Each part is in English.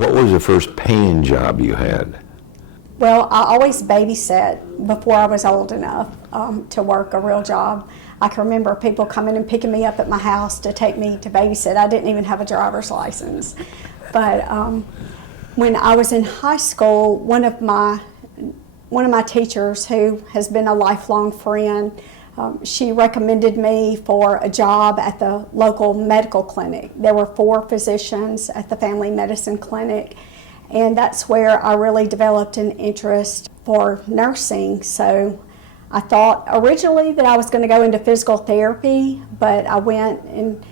What was the first paying job you had? Well, I always babysat before I was old enough to work a real job. I can remember people coming and picking me up at my house to take me to babysit. I didn't even have a driver's license. But when I was in high school, one of my teachers, who has been a lifelong friend, she recommended me for a job at the local medical clinic. There were 4 physicians at the family medicine clinic, and that's where I really developed an interest for nursing. So I thought originally that I was going to go into physical therapy, but I went and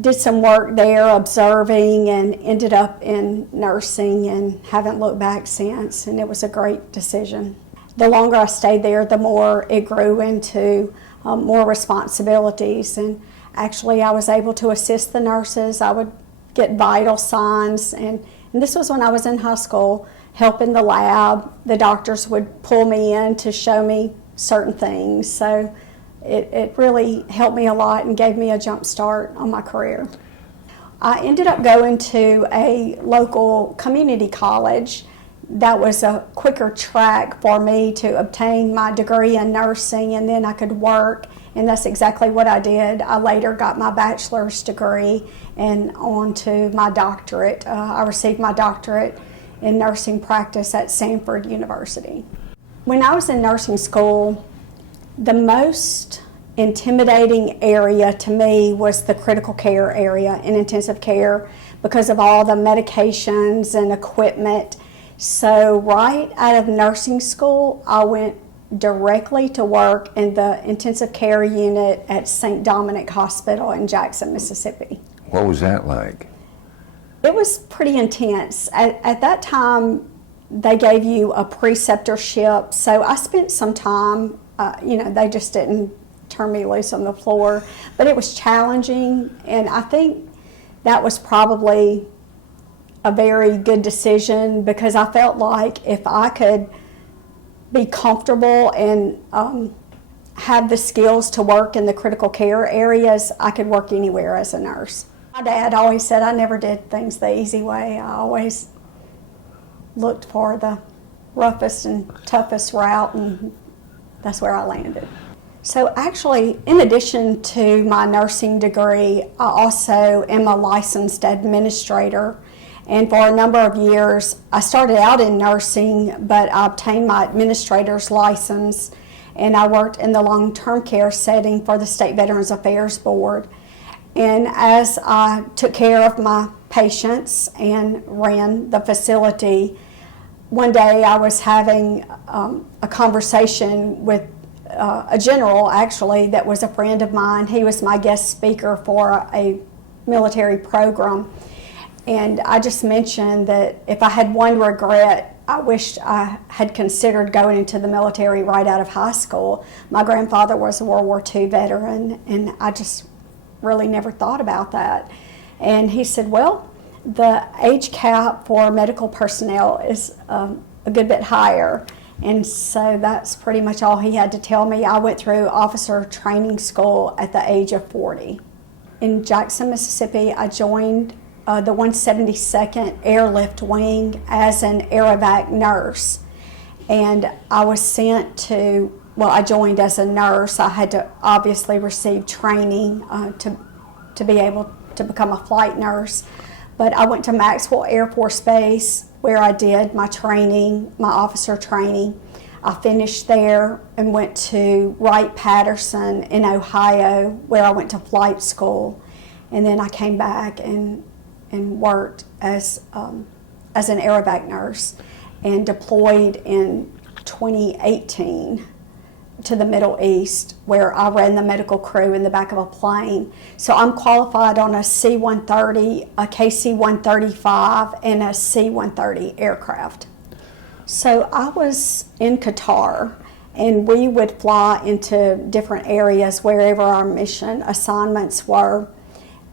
did some work there observing and ended up in nursing and haven't looked back since, and it was a great decision. The longer I stayed there, the more it grew into more responsibilities, and actually I was able to assist the nurses. I would get vital signs, and this was when I was in high school, help in the lab. The doctors would pull me in to show me certain things, so it really helped me a lot and gave me a jump start on my career. I ended up going to a local community college. That was a quicker track for me to obtain my degree in nursing, and then I could work, and that's exactly what I did. I later got my bachelor's degree and on to my doctorate. I received my doctorate in nursing practice at Stanford University. When I was in nursing school, the most intimidating area to me was the critical care area in intensive care because of all the medications and equipment. So right out of nursing school, I went directly to work in the intensive care unit at St. Dominic Hospital in Jackson, Mississippi. What was that like? It was pretty intense. At that time, they gave you a preceptorship, so I spent some time, they just didn't turn me loose on the floor, but it was challenging, and I think that was probably a very good decision because I felt like if I could be comfortable and have the skills to work in the critical care areas, I could work anywhere as a nurse. My dad always said I never did things the easy way. I always looked for the roughest and toughest route, and that's where I landed. So actually, in addition to my nursing degree, I also am a licensed administrator. And for a number of years, I started out in nursing, but I obtained my administrator's license, and I worked in the long-term care setting for the State Veterans Affairs Board. And as I took care of my patients and ran the facility, one day I was having a conversation with a general, actually, that was a friend of mine. He was my guest speaker for a military program. And I just mentioned that if I had one regret, I wished I had considered going into the military right out of high school. My grandfather was a World War II veteran, and I just really never thought about that. And he said, well, the age cap for medical personnel is a good bit higher. And so that's pretty much all he had to tell me. I went through officer training school at the age of 40. In Jackson, Mississippi, I joined the 172nd Airlift Wing as an aerovac nurse. And I was sent to, I joined as a nurse. I had to obviously receive training to be able to become a flight nurse. But I went to Maxwell Air Force Base where I did my training, my officer training. I finished there and went to Wright-Patterson in Ohio where I went to flight school. And then I came back and worked as an aerovac nurse and deployed in 2018 to the Middle East, where I ran the medical crew in the back of a plane. So I'm qualified on a C-130, a KC-135, and a C-130 aircraft. So I was in Qatar, and we would fly into different areas wherever our mission assignments were,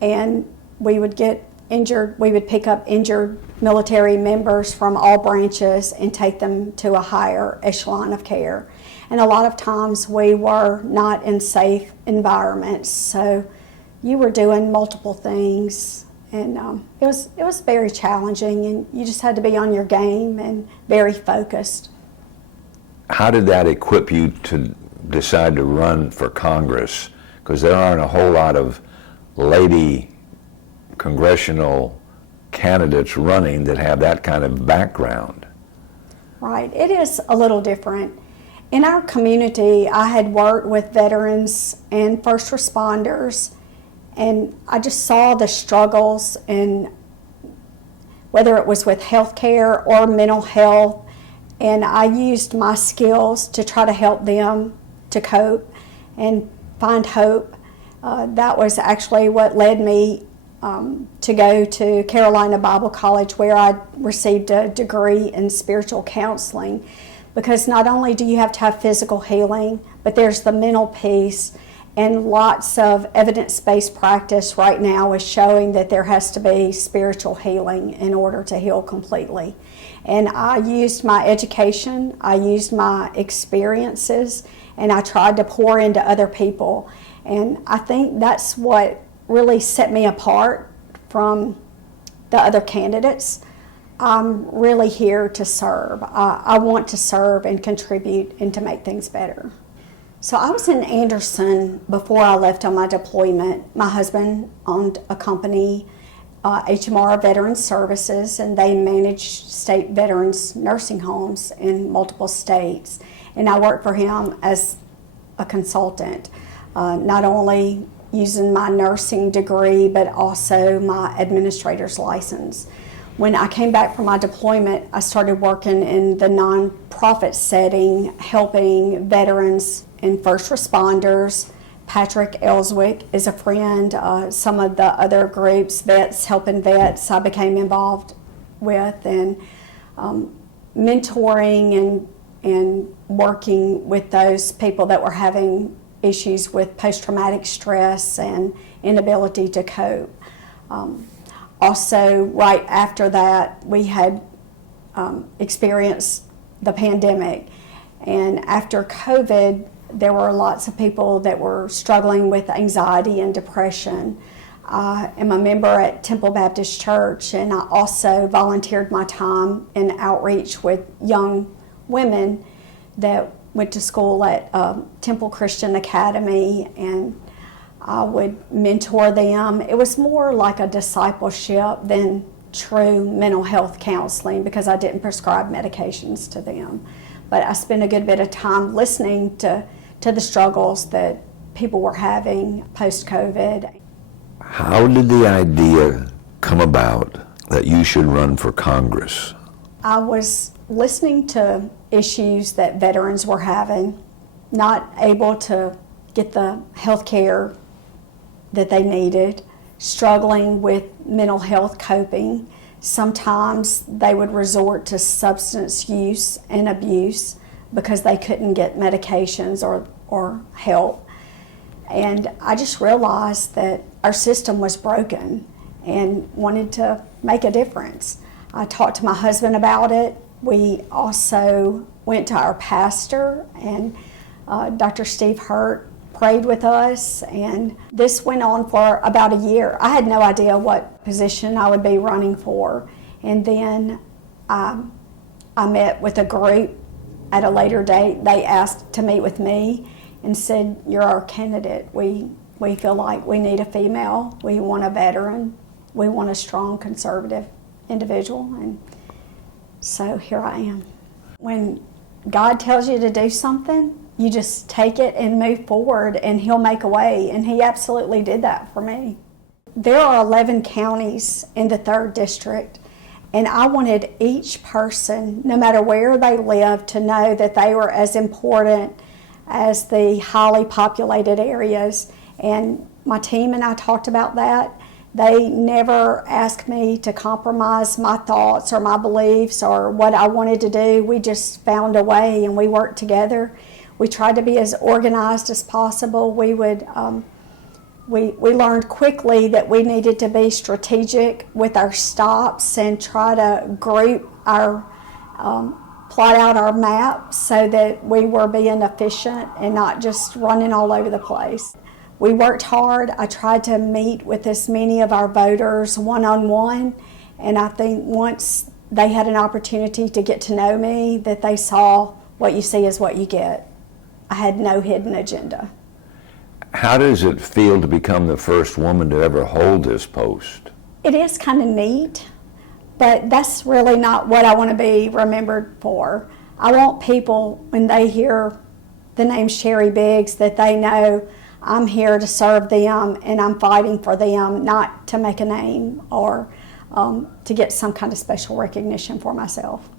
and we would get injured. We would pick up injured military members from all branches and take them to a higher echelon of care. And a lot of times we were not in safe environments, so you were doing multiple things And it was very challenging, and you just had to be on your game and very focused. How did that equip you to decide to run for Congress? Because there aren't a whole lot of lady congressional candidates running that have that kind of background. Right, it is a little different. In our community, I had worked with veterans and first responders, and I just saw the struggles, and whether it was with health care or mental health, and I used my skills to try to help them to cope and find hope. That was actually what led me to go to Carolina Bible College, where I received a degree in spiritual counseling, because not only do you have to have physical healing, but there's the mental piece, and lots of evidence-based practice right now is showing that there has to be spiritual healing in order to heal completely. And I used my education, I used my experiences, and I tried to pour into other people. And I think that's what really set me apart from the other candidates. I'm really here to serve. I want to serve and contribute and to make things better. So I was in Anderson before I left on my deployment. My husband owned a company, HMR Veterans Services, and they managed state veterans nursing homes in multiple states. And I worked for him as a consultant, not only using my nursing degree, but also my administrator's license. When I came back from my deployment, I started working in the nonprofit setting, helping veterans and first responders. Patrick Ellswick is a friend. Some of the other groups, Vets Helping Vets, I became involved with, and mentoring and working with those people that were having issues with post-traumatic stress and inability to cope. Also, right after that, we had experienced the pandemic, and after COVID, there were lots of people that were struggling with anxiety and depression. I am a member at Temple Baptist Church, and I also volunteered my time in outreach with young women that went to school at Temple Christian Academy, and I would mentor them. It was more like a discipleship than true mental health counseling, because I didn't prescribe medications to them. But I spent a good bit of time listening to the struggles that people were having post-COVID. How did the idea come about that you should run for Congress? I was listening to issues that veterans were having, not able to get the health care that they needed, struggling with mental health coping. Sometimes they would resort to substance use and abuse because they couldn't get medications or help. And I just realized that our system was broken and wanted to make a difference. I talked to my husband about it. We also went to our pastor, and Dr. Steve Hurt prayed with us, and this went on for about a year. I had no idea what position I would be running for, and then I met with a group at a later date. They asked to meet with me and said, "You're our candidate. We feel like we need a female. We want a veteran. We want a strong conservative individual." And so here I am. When God tells you to do something, you just take it and move forward, and He'll make a way, and He absolutely did that for me. There are 11 counties in the 3rd District, and I wanted each person, no matter where they lived, to know that they were as important as the highly populated areas. And my team and I talked about that. They never asked me to compromise my thoughts or my beliefs or what I wanted to do. We just found a way, and we worked together. We tried to be as organized as possible. We learned quickly that we needed to be strategic with our stops and try to group our, plot out our map so that we were being efficient and not just running all over the place. we worked hard. I tried to meet with as many of our voters one-on-one, and I think once they had an opportunity to get to know me, that they saw what you see is what you get. I had no hidden agenda. How does it feel to become the first woman to ever hold this post? It is kind of neat, but that's really not what I want to be remembered for. I want people, when they hear the name Sheri Biggs, that they know I'm here to serve them and I'm fighting for them, not to make a name or to get some kind of special recognition for myself.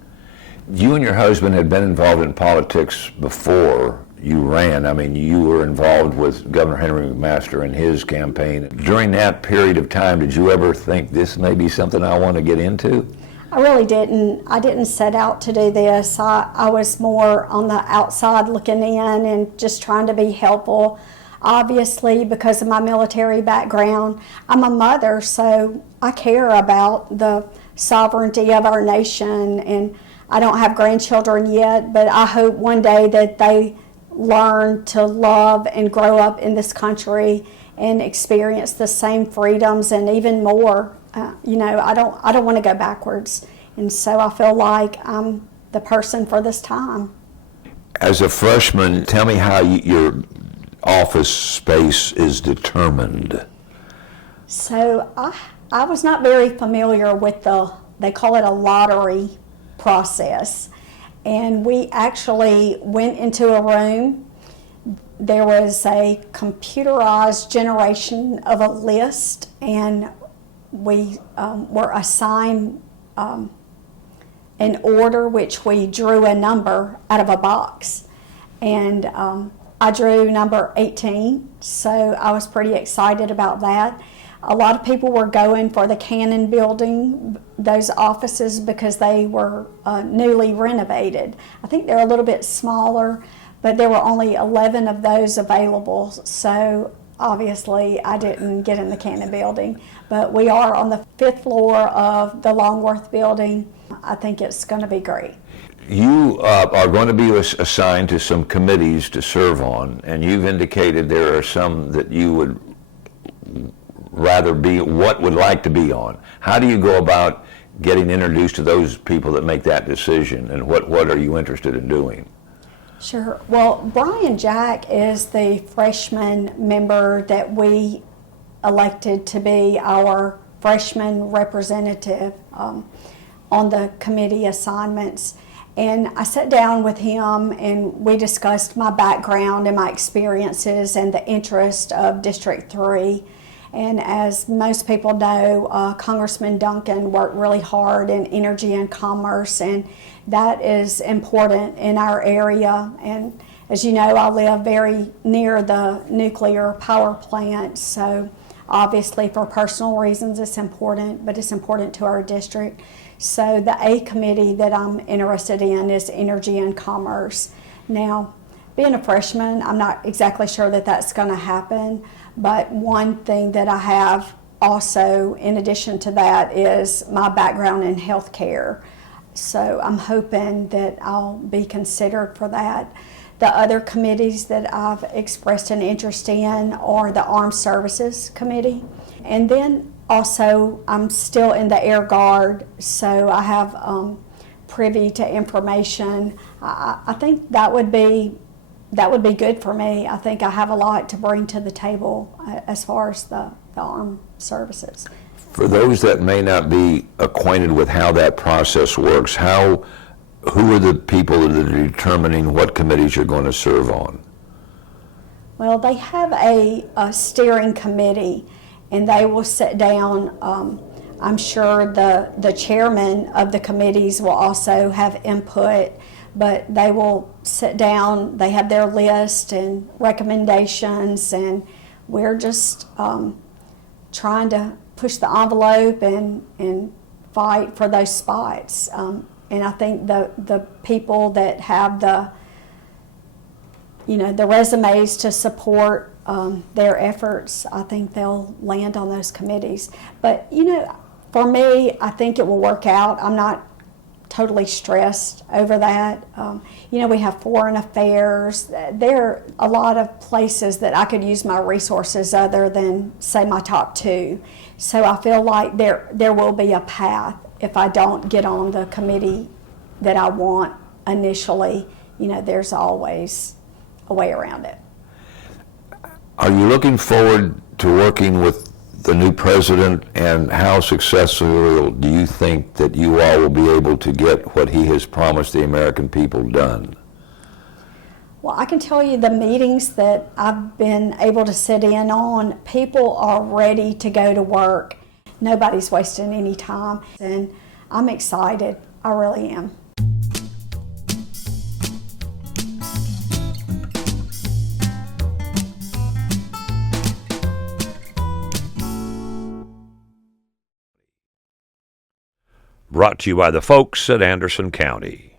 You and your husband had been involved in politics before you ran. I mean, you were involved with Governor Henry McMaster and his campaign. During that period of time, did you ever think this may be something I want to get into? I really didn't. I didn't set out to do this. I was more on the outside looking in and just trying to be helpful. Obviously, because of my military background, I'm a mother, so I care about the sovereignty of our nation, and I don't have grandchildren yet, but I hope one day that they learn to love and grow up in this country and experience the same freedoms and even more. I don't want to go backwards, and so I feel like I'm the person for this time. As a freshman, tell me how your office space is determined. So I was not very familiar with they call it a lottery process. And we actually went into a room. There was a computerized generation of a list, and we were assigned an order, which we drew a number out of a box. And I drew number 18, so I was pretty excited about that. A lot of people were going for the Cannon building, those offices, because they were newly renovated. I think they're a little bit smaller, but there were only 11 of those available, so obviously I didn't get in the Cannon building. But we are on the 5th floor of the Longworth building. I think it's going to be great. You are going to be assigned to some committees to serve on, and you've indicated there are some that you would rather would like to be on. How do you go about getting introduced to those people that make that decision, and what are you interested in doing? Sure. Well, Brian Jack is the freshman member that we elected to be our freshman representative on the committee assignments. And I sat down with him and we discussed my background and my experiences and the interest of District 3. And as most people know, Congressman Duncan worked really hard in energy and commerce, and that is important in our area. And as you know, I live very near the nuclear power plant, so obviously for personal reasons it's important, but it's important to our district. So the A committee that I'm interested in is energy and commerce. Now, being a freshman, I'm not exactly sure that that's going to happen, but one thing that I have also, in addition to that, is my background in healthcare. So I'm hoping that I'll be considered for that. The other committees that I've expressed an interest in are the Armed Services Committee. And then also, I'm still in the Air Guard, so I have privy to information. I think that would be good for me. I think I have a lot to bring to the table as far as the armed services. For those that may not be acquainted with how that process works, who are the people that are determining what committees you're going to serve on? Well, they have a steering committee, and they will sit down. I'm sure the chairman of the committees will also have input, but they will sit down, they have their list and recommendations, and we're just trying to push the envelope and fight for those spots. And I think the people that have the resumes to support their efforts, I think they'll land on those committees. But, for me, I think it will work out. I'm not totally stressed over that. You know, we have foreign affairs. There are a lot of places that I could use my resources other than, say, my top two. So I feel like there will be a path if I don't get on the committee that I want initially. You know, there's always a way around it. Are you looking forward to working with the new president, and how successful do you think that you all will be able to get what he has promised the American people done? Well, I can tell you the meetings that I've been able to sit in on, people are ready to go to work. Nobody's wasting any time, and I'm excited. I really am. Brought to you by the folks at Anderson County.